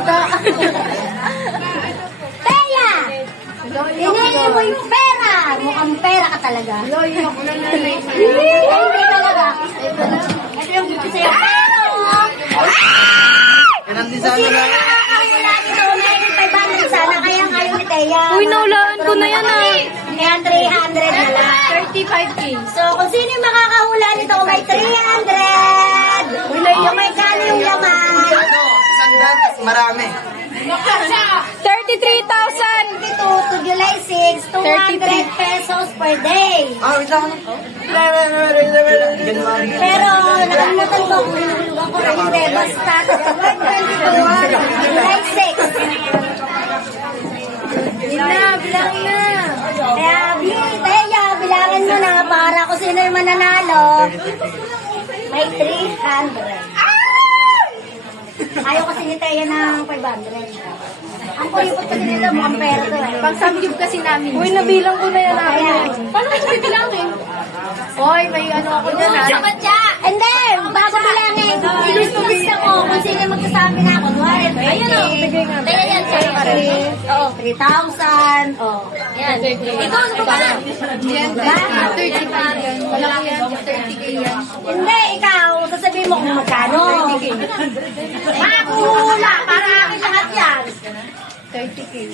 kita. Teya! Hinili mo yung pera! Mukhang pera ka talaga. Hindi talaga. Ito yung gusto sa'yo. Pero, kung sino yung makakawala dito, may 500 sana, kaya ngayon ni Teya. Uy, naulaan ko na yan ah. Kaya 300 na lang. 35K. So, kung sino yung makakahula nito, may 300. Yung may kano yung laman. Isang dance, marami. 33,000. Dito, to July 6, 200 pesos per day. Ah, wait lang. Pero, nakalimutan ko kung hinulugan ko rin hindi. Basta, 122, July 6. Bilangin na. Kaya, Teya, bilangin mo na para kung sino yung mananalo. May 300. Ayaw kasi ni Teya ng 500. Ang kuripot kasi nila mukhang pera to eh. Pang-samgyup kasi namin. Uy, nabilang ko na yan namin. Paano ko bibilangin? Hoy, may ano ako dyan ha. Hindi, bago bilangin. Ilista ko kung sino yung magsasabi na ako. Ayun o. Teya yan, siyempre. Oo, 3,000. Oo. Yan. Ikaw, ano ba? Yan, 30K yan. Wala ko yan, 30K yan. Hindi, ikaw, sasabihin mo kung magkano. Makakuhula, para akin lahat yan. 30K.